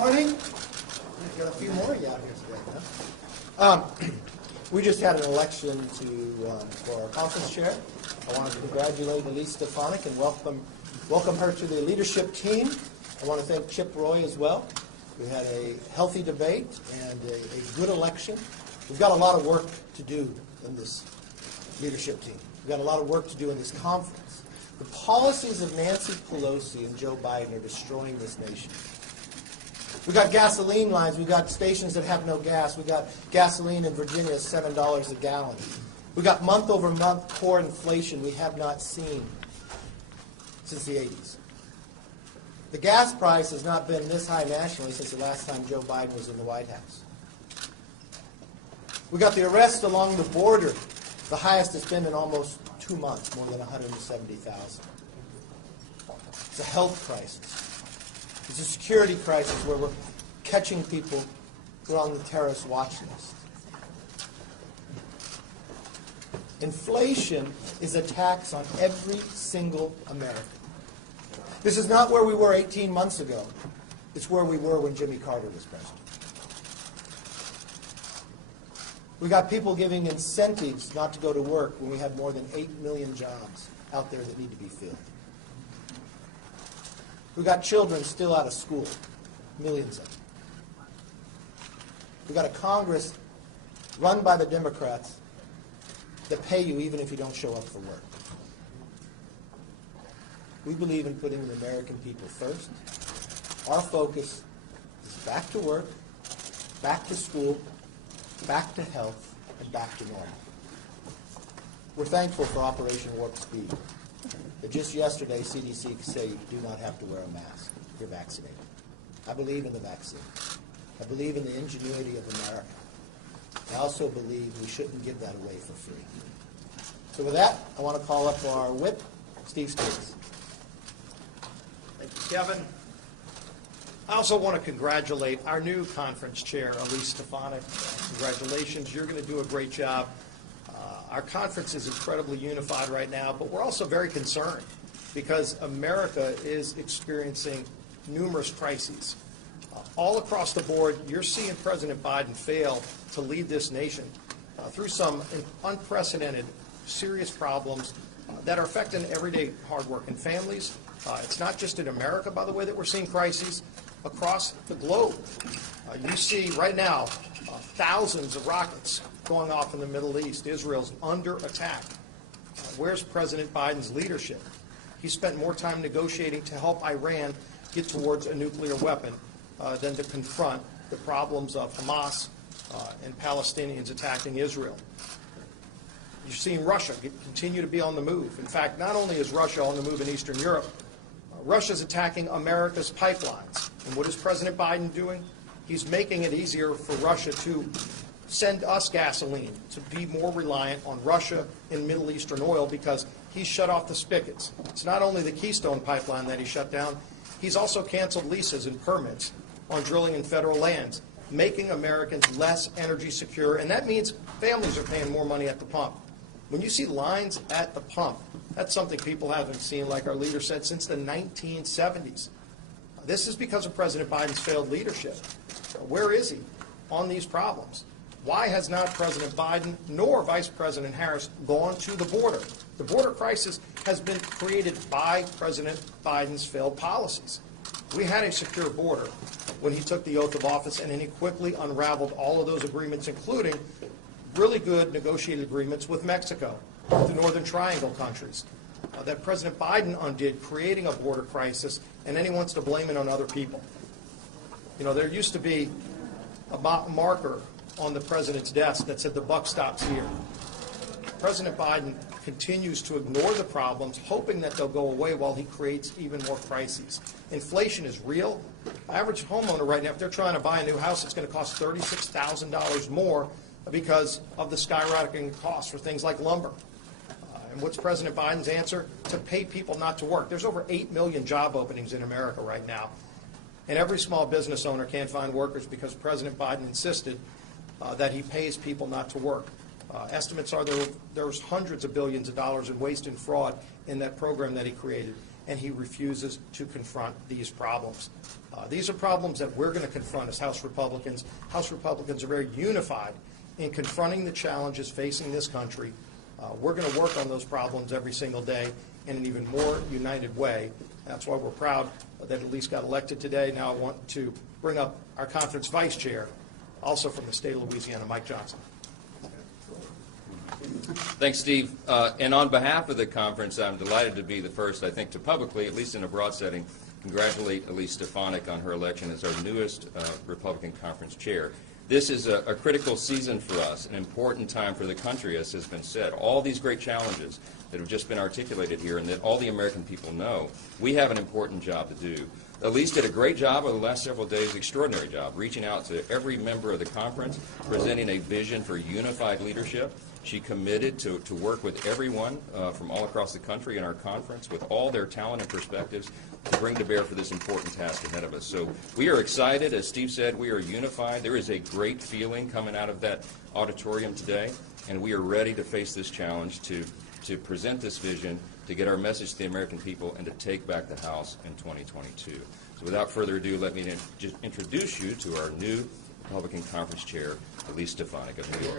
morning. We've got a few more of you out here today, huh? We just had an election for our conference chair. I want to congratulate Elise Stefanik and welcome her to the leadership team. I want to thank Chip Roy as well. We had a healthy debate and a good election. We've got a lot of work to do in this leadership team. We've got a lot of work to do in this conference. The policies of Nancy Pelosi and Joe Biden are destroying this nation. We've got gasoline lines. We've got stations that have no gas. We've got gasoline in Virginia at $7 a gallon. We've got month-over-month core inflation we have not seen since the 80s. The gas price has not been this high nationally since the last time Joe Biden was in the White House. We got the arrests along the border, the highest it's been in almost 2 months, more than 170,000. It's a health crisis. It's a security crisis where we're catching people who are on the terrorist watch list. Inflation is a tax on every single American. This is not where we were 18 months ago. It's where we were when Jimmy Carter was president. We got people giving incentives not to go to work when we have more than 8 million jobs out there that need to be filled. We got children still out of school, millions of them. We got a Congress run by the Democrats that pay you even if you don't show up for work. We believe in putting the American people first. Our focus is back to work, back to school, back to health, and back to normal. We're thankful for Operation Warp Speed. But just yesterday, CDC said you do not have to wear a mask if you're vaccinated. I believe in the vaccine. I believe in the ingenuity of America. I also believe we shouldn't give that away for free. So with that, I want to call up our whip, Steve Stevens. Thank you, Kevin. I also want to congratulate our new conference chair, Elise Stefanik. Congratulations. You're going to do a great job. Our conference is incredibly unified right now, but we're also very concerned because America is experiencing numerous crises. All across the board, you're seeing President Biden fail to lead this nation through some unprecedented, serious problems that are affecting everyday, hardworking families. It's not just in America, by the way, that we're seeing crises across the globe. You see right now thousands of rockets going off in the Middle East. Israel's under attack. Where's President Biden's leadership? He spent more time negotiating to help Iran get towards a nuclear weapon than to confront the problems of Hamas and Palestinians attacking Israel. You're seeing Russia continue to be on the move. In fact, not only is Russia on the move in Eastern Europe, Russia's attacking America's pipelines. And what is President Biden doing? He's making it easier for Russia to send us gasoline, to be more reliant on Russia and Middle Eastern oil because he's shut off the spigots. It's not only the Keystone pipeline that he shut down, he's also canceled leases and permits on drilling in federal lands, making Americans less energy secure, and that means families are paying more money at the pump. When you see lines at the pump, that's something people haven't seen, like our leader said, since the 1970s. This is because of President Biden's failed leadership. Where is he on these problems? Why has not President Biden nor Vice President Harris gone to the border? The border crisis has been created by President Biden's failed policies. We had a secure border when he took the oath of office, and then he quickly unraveled all of those agreements, including really good negotiated agreements with Mexico, the Northern Triangle countries, that President Biden undid, creating a border crisis, and then he wants to blame it on other people. You know, there used to be a marker on the president's desk that said the buck stops here. President Biden continues to ignore the problems, hoping that they'll go away while he creates even more crises. Inflation is real. Average homeowner right now, if they're trying to buy a new house, it's going to cost $36,000 more because of the skyrocketing costs for things like lumber. And what's President Biden's answer? To pay people not to work. There's over 8 million job openings in America right now. And every small business owner can't find workers because President Biden insisted that he pays people not to work. Estimates are there was hundreds of billions of dollars in waste and fraud in that program that he created. and he refuses to confront these problems. These are problems that we're going to confront as House Republicans. House Republicans are very unified in confronting the challenges facing this country. We're going to work on those problems every single day in an even more united way. That's why we're proud that Elise got elected today. Now I want to bring up our conference vice chair, also from the state of Louisiana, Mike Johnson. Thanks, Steve. And on behalf of the conference, I'm delighted to be the first, I think, to publicly, at least in a broad setting, congratulate Elise Stefanik on her election as our newest Republican conference chair. This is a critical season for us, an important time for the country, as has been said. All these great challenges that have just been articulated here and that all the American people know, we have an important job to do. Elise did a great job over the last several days, extraordinary job, reaching out to every member of the conference, presenting a vision for unified leadership. She committed to work with everyone from all across the country in our conference with all their talent and perspectives to bring to bear for this important task ahead of us. So we are excited. As Steve said, we are unified. There is a great feeling coming out of that auditorium today, and we are ready to face this challenge to present this vision, to get our message to the American people, and to take back the House in 2022. So without further ado, let me just introduce you to our new Republican Conference Chair, Elise Stefanik of New York.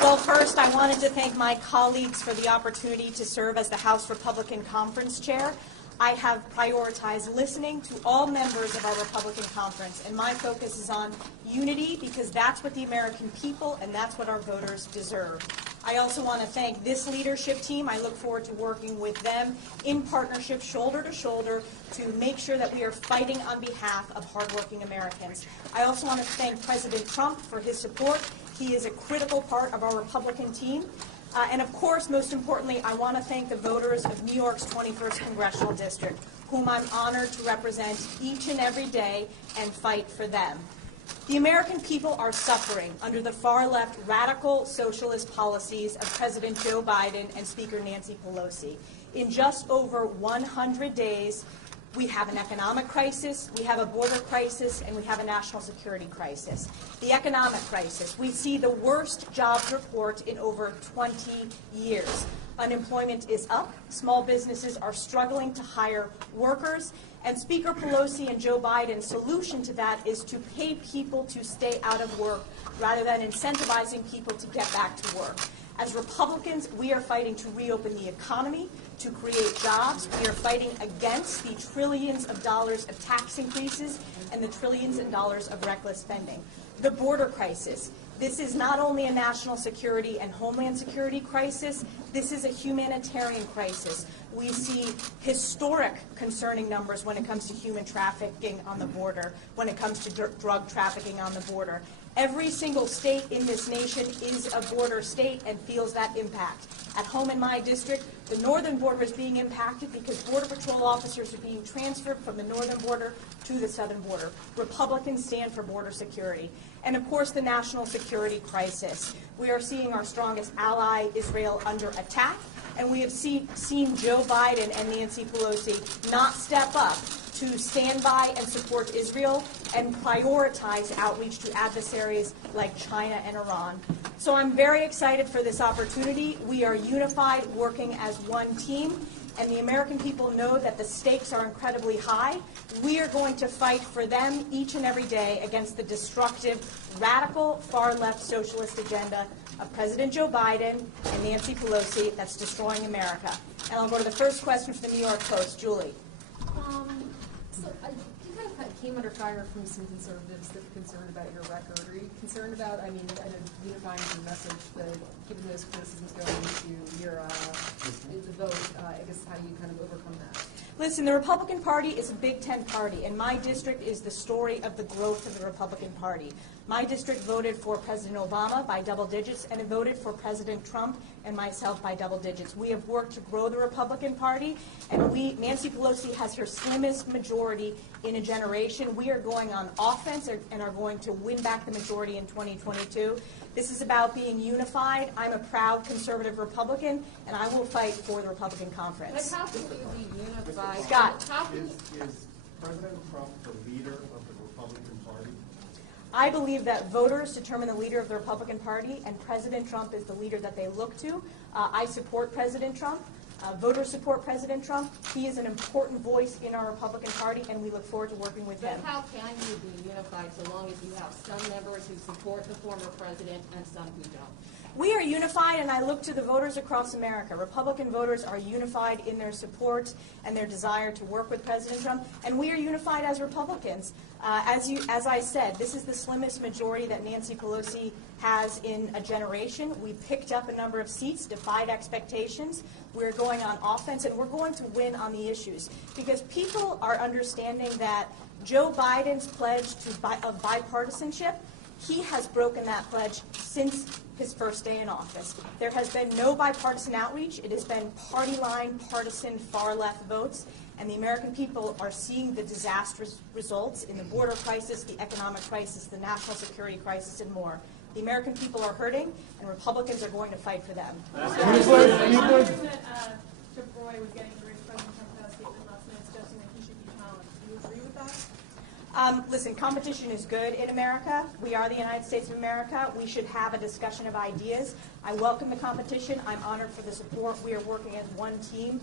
Well, first, I wanted to thank my colleagues for the opportunity to serve as the House Republican Conference Chair. I have prioritized listening to all members of our Republican Conference, and my focus is on unity because that's what the American people and that's what our voters deserve. I also want to thank this leadership team. I look forward to working with them in partnership, shoulder to shoulder, to make sure that we are fighting on behalf of hardworking Americans. I also want to thank President Trump for his support. He is a critical part of our Republican team. And of course, most importantly, I want to thank the voters of New York's 21st Congressional District, whom I'm honored to represent each and every day and fight for them. The American people are suffering under the far-left radical socialist policies of President Joe Biden and Speaker Nancy Pelosi. In just over 100 days, we have an economic crisis, we have a border crisis, and we have a national security crisis. The economic crisis, we see the worst jobs report in over 20 years. Unemployment is up, small businesses are struggling to hire workers, and Speaker Pelosi and Joe Biden's solution to that is to pay people to stay out of work rather than incentivizing people to get back to work. As Republicans, we are fighting to reopen the economy, to create jobs. We are fighting against the trillions of dollars of tax increases and the trillions of dollars of reckless spending. The border crisis. This is not only a national security and homeland security crisis, this is a humanitarian crisis. We see historic concerning numbers when it comes to human trafficking on the border, when it comes to drug trafficking on the border. Every single state in this nation is a border state and feels that impact. At home in my district, the northern border is being impacted because Border Patrol officers are being transferred from the northern border to the southern border. Republicans stand for border security. And of course, the national security crisis. We are seeing our strongest ally, Israel, under attack. And we have seen Joe Biden and Nancy Pelosi not step up to stand by and support Israel and prioritize outreach to adversaries like China and Iran. So I'm very excited for this opportunity. We are unified, working as one team, and the American people know that the stakes are incredibly high. We are going to fight for them each and every day against the destructive, radical, far-left socialist agenda of President Joe Biden and Nancy Pelosi that's destroying America. And I'll go to the first question from the New York Post. Julie. So you kind of came under fire from some conservatives that are concerned about your record. Are you concerned about, I mean, kind of unifying your message, but given those criticisms going into your the vote, I guess how you kind of overcome that? Listen, the Republican Party is a Big Ten party, and my district is the story of the growth of the Republican Party. My district voted for President Obama by double digits, and it voted for President Trump and myself by double digits. We have worked to grow the Republican Party, and Nancy Pelosi has her slimmest majority in a generation. We are going on offense and are going to win back the majority in 2022. This is about being unified. I'm a proud conservative Republican, and I will fight for the Republican conference. But how can you be unified? Scott. Is President Trump the leader of the Republican Party? I believe that voters determine the leader of the Republican Party, and President Trump is the leader that they look to. I support President Trump. voters support President Trump. He is an important voice in our Republican Party, and we look forward to working with him. But how can you be unified so long as you have some members who support the former president and some who don't? We are unified, and I look to the voters across America. Republican voters are unified in their support and their desire to work with President Trump, and we are unified as Republicans. As I said, this is the slimmest majority that Nancy Pelosi has in a generation. We picked up a number of seats, defied expectations. We're going on offense, and we're going to win on the issues because people are understanding that Joe Biden's pledge of bipartisanship, he has broken that pledge since his first day in office. There has been no bipartisan outreach. It has been party line, partisan, far-left votes, and the American people are seeing the disastrous results in the border crisis, the economic crisis, the national security crisis, and more. The American people are hurting, and Republicans are going to fight for them. President Roy was getting angry with President Trump had a statement last night suggesting that he should be challenged. Do you agree with that? Listen, competition is good in America. We are the United States of America. We should have a discussion of ideas. I welcome the competition. I'm honored for the support. We are working as one team.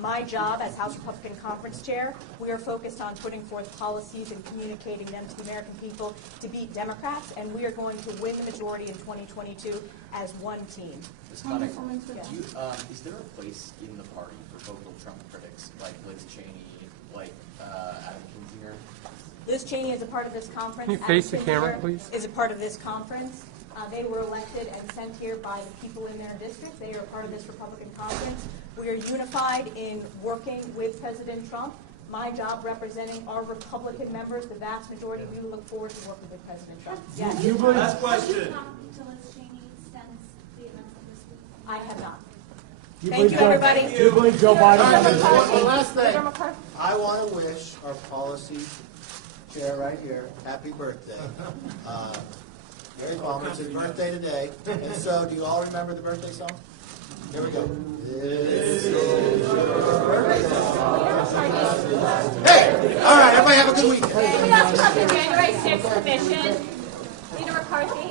My job as House Republican Conference Chair, we are focused on putting forth policies and communicating them to the American people to beat Democrats, and we are going to win the majority in 2022 as one team. Ms. Stefanik, Yeah. is there a place in the party for vocal Trump critics like Liz Cheney, like Adam Kinzinger? Liz Cheney is a part of this conference. Can you face Adam the camera, Kinzinger please? Is a part of this conference. They were elected and sent here by the people in their district. They are part of this Republican conference. We are unified in working with President Trump. My job representing our Republican members, the vast majority, we look forward to working with President Trump. Yes. Last question. Have you talked to Liz Cheney since the events of this week? I have not. You Thank you, everybody. Do you believe Joe Biden? One last thing. Senator McCarthy. I want to wish our policy chair right here, happy birthday. Gary Palmer, it's his birthday today. And so, do you all remember the birthday song? Here we go. This is your birthday song. Hey! All right, everybody have a good weekend. We also have the January 6th commission. Leader McCarthy.